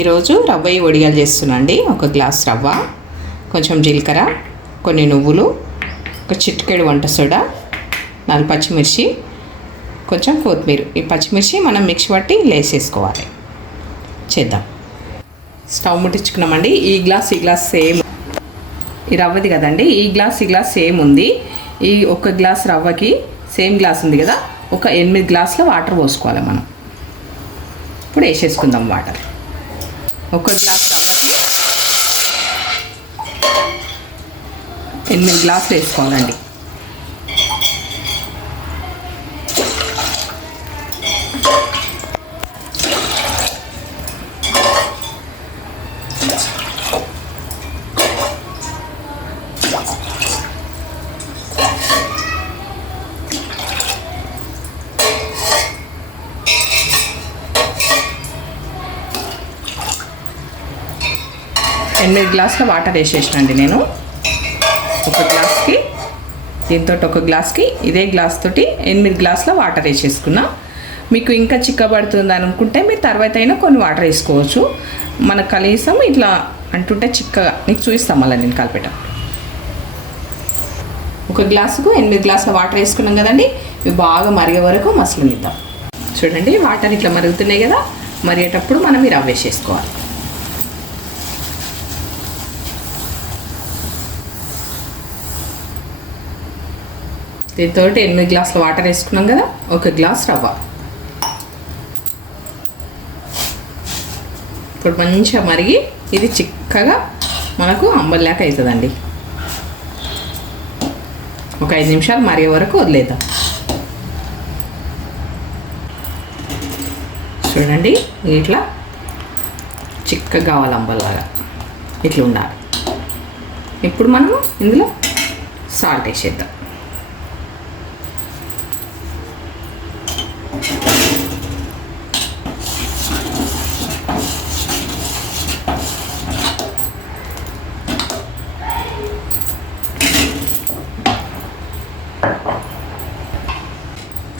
ఈరోజు రవ్వ వడియాలు చేస్తున్నాండి. ఒక గ్లాస్ రవ్వ, కొంచెం జీలకర్ర, కొన్ని నువ్వులు, ఒక చిటికెడు వంట సోడా, 4 పచ్చిమిర్చి, కొంచెం కొత్తిమీర. ఈ పచ్చిమిర్చి మనం మిక్సీ పట్టి లేసేసుకోవాలి. చేద్దాం. స్టవ్ ముట్టించుకున్నామండి. ఈ గ్లాస్ సేమ్ ఈ రవ్వది కదండి. ఈ గ్లాస్ సేమ్ ఉంది. ఈ ఒక గ్లాస్ రవ్వకి సేమ్ గ్లాస్ ఉంది కదా, ఒక 8 గ్లాసుల వాటర్ పోసుకోవాలి మనం. ఇప్పుడు వేసేసుకుందాం వాటర్. ఒక గ్లాస్ రవ్వకి 8 గ్లాసులు వేసుకోవాలండి. ఎనిమిది గ్లాసుల వాటర్ వేసేసానండి నేను. ఒక గ్లాస్కి దీంతో ఒక గ్లాస్కి ఇదే గ్లాస్ తోటి 8 గ్లాసుల వాటర్ వేసేసుకున్నా. మీకు ఇంకా చిక్కబడుతుంది అనుకుంటే మీరు తర్వాత అయినా కొన్ని వాటర్ వేసుకోవచ్చు. మనకు కనీసం ఇట్లా అంటుంటే చిక్కగా నీకు చూపిస్తాం మళ్ళీ నేను కలిపేట. ఒక గ్లాసుకు 8 గ్లాసుల వాటర్ వేసుకున్నాం కదండి. ఇవి బాగా మరిగే వరకు మసలనిద్దాం. చూడండి, వాటర్ ఇట్లా మరుగుతున్నాయి కదా. మరిగేటప్పుడు మనం ఈ రవ్వ వేసేసుకోవాలి. దీంతో 8 గ్లాసుల వాటర్ వేసుకున్నాం కదా. ఒక గ్లాస్ రవ్వ. ఇప్పుడు మంచిగా మరిగి ఇది చిక్కగా మనకు అంబల్లాక అవుతుందండి. ఒక 5 నిమిషాలు మరిగే వరకు వదిలేద్దాం. చూడండి, ఇట్లా చిక్కగా కావాలి, అంబల్లాగా ఇట్లా ఉండాలి. ఇప్పుడు మనము ఇందులో సాల్ట్ వేసేద్దాం.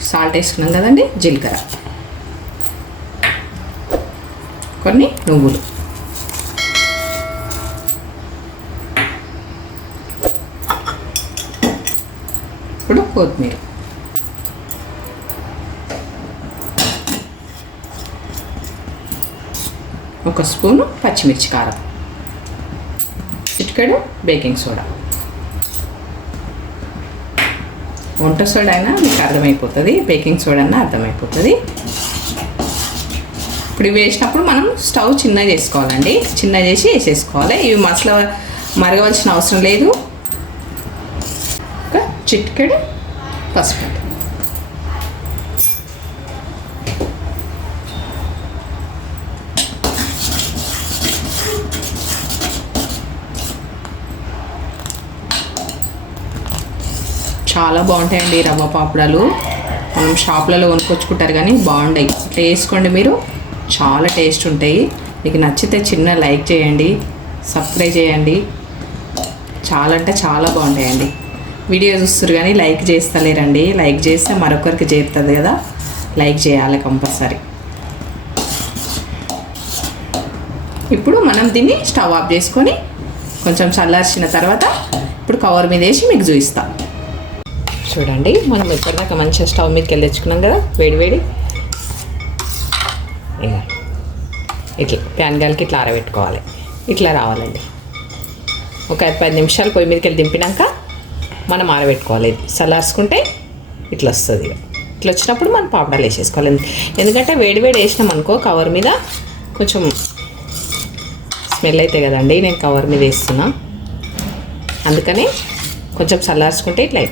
సాల్ట్ వేసుకున్నాం కదండి. జీలకర్ర, కొన్ని నువ్వులు, ఇప్పుడు కొత్తిమీర, ఒక స్పూను పచ్చిమిర్చి కారం, చిటికెడు బేకింగ్ సోడా. వంట సోడా అయినా మీకు అర్థమైపోతుంది, బేకింగ్ సోడా అయినా అర్థమైపోతుంది. ఇప్పుడు ఇవి వేసినప్పుడు మనం స్టవ్ చిన్నగా చేసుకోవాలండి. చిన్నగా చేసి వేసేసుకోవాలి. ఇవి మరగవలసిన అవసరం లేదు. ఒక చిటికెడు పసుపు. చాలా బాగుంటాయండి రవ్వ పాపడాలు. మనం షాప్లలో కొనుక్కొచ్చుకుంటారు కానీ బాగుంటాయి. ఇట్లా వేసుకోండి మీరు, చాలా టేస్ట్ ఉంటాయి. మీకు నచ్చితే చిన్న లైక్ చేయండి, సబ్స్క్రైబ్ చేయండి. చాలా అంటే చాలా బాగుంటాయండి. వీడియో చూస్తారు కానీ లైక్ చేస్తలేరండి. లైక్ చేస్తే మరొకరికి చేరుతుంది కదా, లైక్ చేయాలి కంపల్సరీ. ఇప్పుడు మనం దీన్ని స్టవ్ ఆఫ్ చేసుకొని కొంచెం చల్లార్చిన తర్వాత ఇప్పుడు కవర్ మీద వేసి మీకు చూపిస్తాం. చూడండి, మనం ఇప్పటిదాకా మంచిగా స్టవ్ మీదకి వెళ్ళి తెచ్చుకున్నాం కదా, వేడివేడి ఇట్లా ప్యాన్ గాలికి ఇట్లా ఆరబెట్టుకోవాలి. ఇట్లా రావాలండి. ఒక 5 నిమిషాలు పొయ్యి మీదకి వెళ్ళి దింపినాక మనం ఆరబెట్టుకోవాలి. చల్లార్చుకుంటే ఇట్లా వస్తుంది. ఇట్లా వచ్చినప్పుడు మనం పాపడాలు వేసేసుకోవాలి. ఎందుకంటే వేడివేడి వేసినాం అనుకో కవర్ మీద కొంచెం స్మెల్ అవుతాయి కదండి. నేను కవర్ మీద వేస్తున్నా, అందుకని కొంచెం చల్లార్చుకుంటే ఇట్లా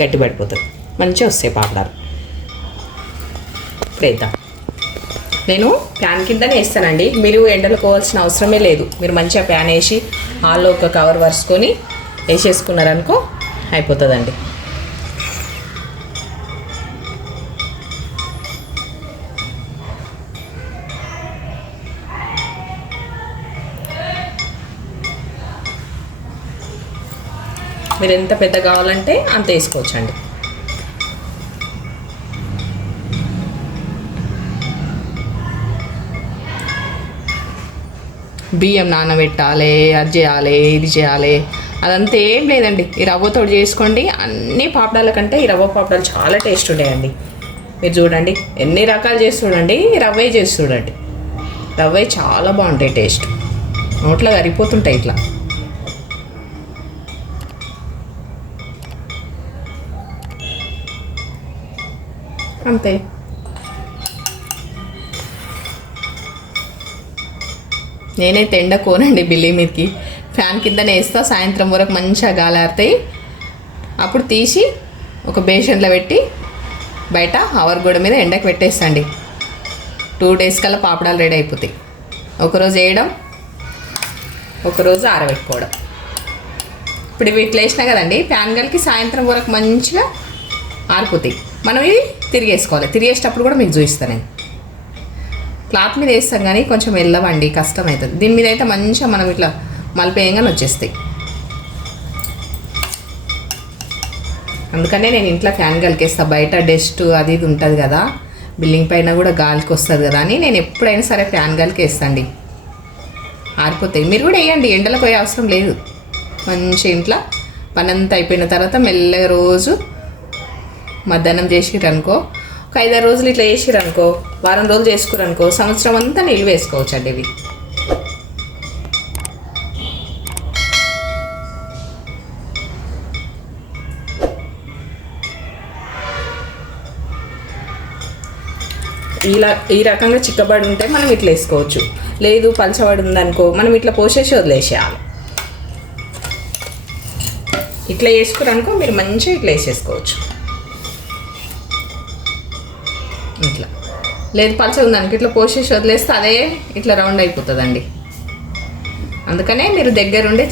గట్టి పడిపోతుంది, మంచిగా వస్తాయి పాపడాలు. ఇప్పుడు వేద్దాం. నేను ప్యాన్ కిందనే వేస్తానండి. మీరు ఎండలో కోవాల్సిన అవసరమే లేదు. మీరు మంచిగా ప్యాన్ వేసి హాల్లో ఒక కవర్ వరుసుకొని వేసేసుకున్నారనుకో అయిపోతుందండి. మీరు ఎంత పెద్ద కావాలంటే అంత వేసుకోవచ్చండి. బియ్యం నానబెట్టాలి, అది చేయాలి, ఇది చేయాలి, అదంతా ఏం లేదండి. ఈ రవ్వతో చేసుకోండి. అన్ని పాపడాల కంటే ఈ రవ్వ పాపడాలు చాలా టేస్ట్ ఉంటాయండి. మీరు చూడండి, ఎన్ని రకాలు చేసి చూడండి, రవ్వే చేసి చూడండి. రవ్వే చాలా బాగుంటాయి, టేస్ట్ నోట్లో కరిగిపోతుంటాయి ఇట్లా. అంతే. నేనైతే ఎండకోనండి, బిల్లి మీదకి ఫ్యాన్ కిందనే వేస్తా. సాయంత్రం వరకు మంచిగా గాలారుతాయి. అప్పుడు తీసి ఒక బేషన్లో పెట్టి బయట అవర్ గోడ మీద ఎండకు పెట్టేస్తండి. 2 days కల్లా పాపడాలు రెడీ అయిపోతాయి. ఒకరోజు వేయడం, ఒకరోజు ఆరబెట్టుకోవడం. ఇప్పుడు ఇవి ఇట్లా వేసినా కదండి, ఫ్యాన్ గలికి సాయంత్రం వరకు మంచిగా ఆరిపోతాయి. మనం ఇవి తిరిగేసుకోవాలి. తిరిగేసేటప్పుడు కూడా మీకు చూపిస్తాను నేను. క్లాత్ మీద వేస్తాం కానీ కొంచెం వెళ్ళవండి, కష్టం అవుతుంది. దీని మీద అయితే మంచిగా మనం ఇట్లా మలిపేయంగానే వచ్చేస్తాయి. అందుకనే నేను ఇంట్లో ఫ్యాన్ గలికేస్తాను. బయట డస్ట్ అది ఇది ఉంటుంది కదా, బిల్డింగ్ పైన కూడా గాలికి వస్తుంది కదా అని నేను ఎప్పుడైనా సరే ఫ్యాన్ గాలికి వేస్తాండి. ఆరిపోతాయి. మీరు కూడా వేయండి, ఎండలకు పోయే అవసరం లేదు. మంచి ఇంట్లో పని అంతా అయిపోయిన తర్వాత మెల్లగా రోజు మధ్యాహ్నం చేసిరనుకో, ఒక 5-6 రోజులు ఇట్లా చేసిరనుకో, వారం రోజులు చేసుకురనుకో, సంవత్సరం అంతా నిల్వ వేసుకోవచ్చు అండి ఇవి. ఈ రకంగా చిక్కబడి ఉంటే మనం ఇట్లా వేసుకోవచ్చు. లేదు పలచబడి ఉందనుకో, మనం ఇట్లా పోసేసి వదిలేసేయాలి. ఇట్లా వేసుకురనుకో మీరు మంచిగా ఇట్లా వేసేసుకోవచ్చు. ఇట్లా లేదు పలచగా ఉందనుకో, ఇట్లా పోసేసి వదిలేస్తే అదే ఇట్లా రౌండ్ అయిపోతుందండి. అందుకనే మీరు దగ్గరుండి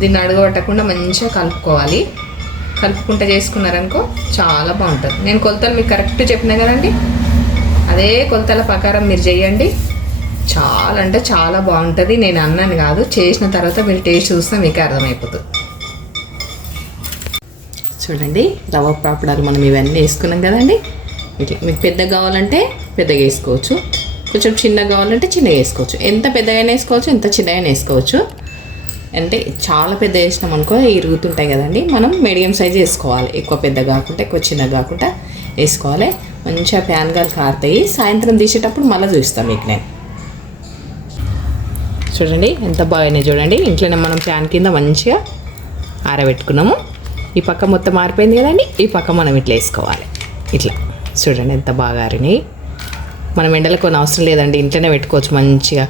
దీన్ని అడగబట్టకుండా మంచిగా కలుపుకోవాలి. కలుపుకుంటూ చేసుకున్నారనుకో చాలా బాగుంటుంది. నేను కొలతలు మీకు కరెక్ట్ చెప్పినా కదండి, అదే కొలతల ప్రకారం మీరు చేయండి. చాలా అంటే చాలా బాగుంటుంది. నేను అన్నాను కాదు, చేసిన తర్వాత మీరు టేస్ట్ చూస్తే మీకే అర్థమైపోతుంది. చూడండి, రవ్వ పాపడాలు మనం ఇవన్నీ వేసుకున్నాం కదండి. ఇట్లా మీకు పెద్దగా కావాలంటే పెద్దగా వేసుకోవచ్చు, కొంచెం చిన్నగా కావాలంటే చిన్నగా వేసుకోవచ్చు. ఎంత పెద్దగా వేసుకోవచ్చు, ఎంత చిన్నగా వేసుకోవచ్చు. అంటే చాలా పెద్ద వేసినాం అనుకో ఇరుగుతుంటాయి కదండి. మనం మీడియం సైజ్ వేసుకోవాలి. ఎక్కువ పెద్ద కాకుండా ఎక్కువ చిన్నగా కాకుండా వేసుకోవాలి. మంచిగా ప్యాన్ గాలు కారుతాయి. సాయంత్రం తీసేటప్పుడు మళ్ళీ చూస్తాం మీకు నేను. చూడండి ఎంత బాగానే చూడండి. ఇంట్లోనే మనం ప్యాన్ కింద మంచిగా ఆరబెట్టుకున్నాము. ఈ పక్క మొత్తం ఆరిపోయింది కదండి, ఈ పక్క మనం ఇట్లా వేసుకోవాలి. ఇట్లా చూడండి ఎంత బాగా ఆరినాయి. మనం ఎండలకు కొన్ని అవసరం లేదండి, ఇంట్లోనే పెట్టుకోవచ్చు మంచిగా.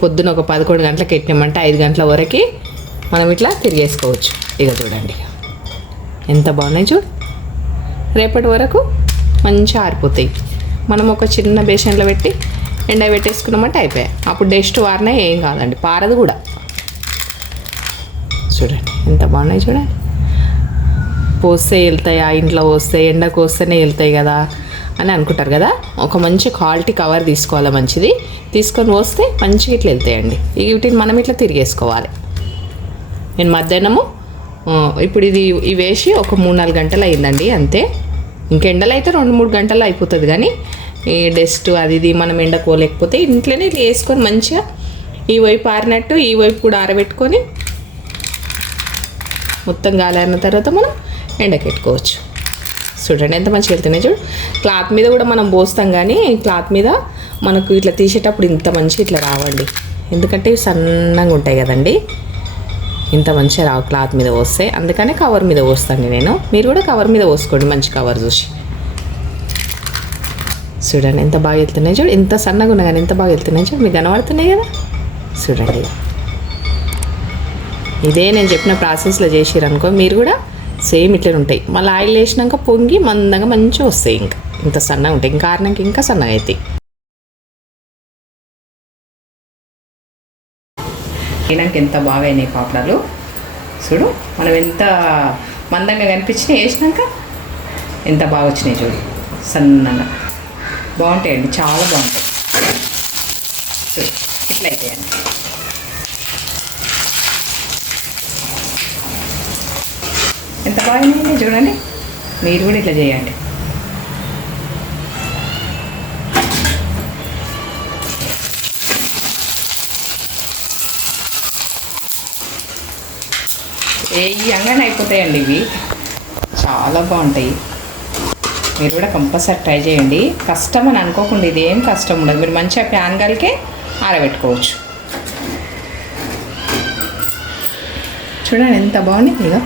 పొద్దున ఒక 11 గంటలకు పెట్టినామంటే 5 గంటల వరకు మనం ఇట్లా తిరిగేసుకోవచ్చు. ఇక చూడండి ఎంత బాగున్నాయి చూడు. రేపటి వరకు మంచిగా ఆరిపోతాయి. మనం ఒక చిన్న బేషన్లో పెట్టి ఎండ పెట్టేసుకున్నామంటే అయిపోయాయి. అప్పుడు డస్ట్ వారినా ఏం కాదండి, పారదు కూడా. చూడండి ఎంత బాగున్నాయి చూడండి. పోస్తే వెళ్తాయా, ఇంట్లో పోస్తే ఎండకు వస్తేనే వెళ్తాయి కదా అని అనుకుంటారు కదా. ఒక మంచి క్వాలిటీ కవర్ తీసుకోవాలి, మంచిది తీసుకొని పోస్తే మంచిగా ఇట్లా వెళ్తాయండి. వీటిని మనం ఇట్లా తిరిగేసుకోవాలి. నేను మధ్యాహ్నము ఇప్పుడు ఇవి వేసి ఒక 3-4 గంటలు అయిందండి అంతే. ఇంకెండలు అయితే 2-3 గంటలు అయిపోతుంది. కానీ ఈ డస్ట్ అది ఇది మనం ఎండకోలేకపోతే ఇంట్లోనే ఇట్లా వేసుకొని మంచిగా ఈ వైపు ఆరినట్టు ఈ వైపు కూడా ఆరబెట్టుకొని మొత్తం గాలిన తర్వాత మనం ఎండకెట్టుకోవచ్చు. చూడండి ఎంత మంచిగా వెళ్తున్నాయి చూడు. క్లాత్ మీద కూడా మనం పోస్తాం కానీ క్లాత్ మీద మనకు ఇట్లా తీసేటప్పుడు ఇంత మంచిగా ఇట్లా రావండి. ఎందుకంటే ఇవి సన్నగా ఉంటాయి కదండి, ఇంత మంచిగా రావు క్లాత్ మీద పోస్తే. అందుకనే కవర్ మీద పోస్తాను నేను. మీరు కూడా కవర్ మీద పోసుకోండి, మంచి కవర్ చూసి. చూడండి ఎంత బాగా వెళ్తున్నాయి చూడు. ఇంత సన్నగా ఉన్నా కానీ ఎంత బాగా వెళ్తున్నాయి చూడు. మీకు కనబడుతున్నాయి కదా. చూడండి ఇదే నేను చెప్పిన ప్రాసెస్లో చేసిరనుకో మీరు కూడా సేమ్ ఇట్లనే ఉంటాయి. మళ్ళీ ఆయిల్ వేసినాక పొంగి మందంగా మంచిగా వస్తాయి. ఇంకా ఇంత సన్నగా ఉంటాయి. ఇంకా ఆరినాక ఇంకా సన్నగా అవుతాయి. అయినాక ఎంత బాగా అయినాయి పాపడాలు చూడు. మనం ఎంత మందంగా కనిపించినాయి, వేసినాక ఎంత బాగా వచ్చినాయి చూడు. సన్నగా బాగుంటాయండి, చాలా బాగుంటాయి. చూడు ఇట్లా అయితాయండి. ఎంత బాగున్నాయండి చూడండి. మీరు కూడా ఇట్లా చేయండి. వేయంగానే అయిపోతాయండి ఇవి. చాలా బాగుంటాయి. మీరు కూడా కంపల్సరీ ట్రై చేయండి. కష్టం అని అనుకోకుండా, ఇది ఏం కష్టం ఉండదు. మీరు మంచిగా ప్యాన్ గాలికే ఆరబెట్టుకోవచ్చు. చూడండి ఎంత బాగుంది ఇక.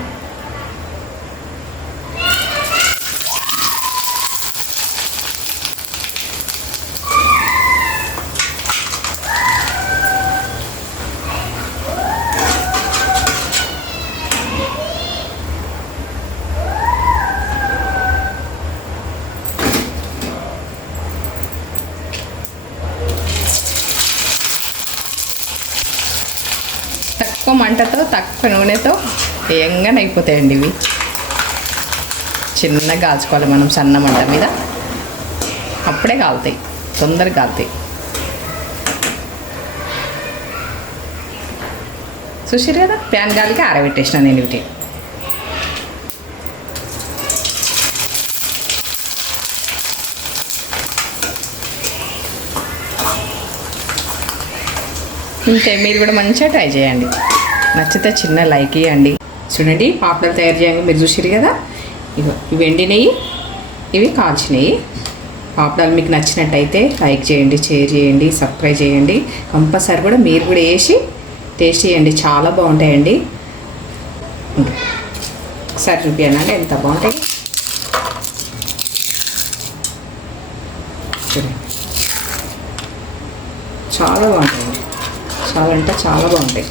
తక్కువ మంటతో తక్కువ నూనెతో వేయంగానే అయిపోతాయండి ఇవి. చిన్నగా కాల్చుకోవాలి మనం సన్న మంట మీద, అప్పుడే కాలుతాయి, తొందరగా కాలుతాయి. చూసారు కదా, ప్యాన్ గాలికి ఆరబెట్టేసిన నేను వీటి. ఇంతే, మీరు కూడా మంచిగా ట్రై చేయండి. నచ్చితే చిన్న లైక్ ఇవ్వండి. చూడండి పాపడాలు తయారు చేయండి. మీరు చూసారు కదా, ఇవి ఎండినవి, ఇవి కాల్చినవి పాపడాలు. మీకు నచ్చినట్టయితే లైక్ చేయండి, షేర్ చేయండి, సబ్స్క్రైబ్ చేయండి. కంపల్సరీ కూడా మీరు కూడా వేసి టేస్ట్ చేయండి, చాలా బాగుంటాయండి. ఒకసారి చూపించండి ఎంత బాగుంటాయి. చూడండి చాలా బాగుంటాయండి, చాలా అంటే చాలా బాగుంటాయి.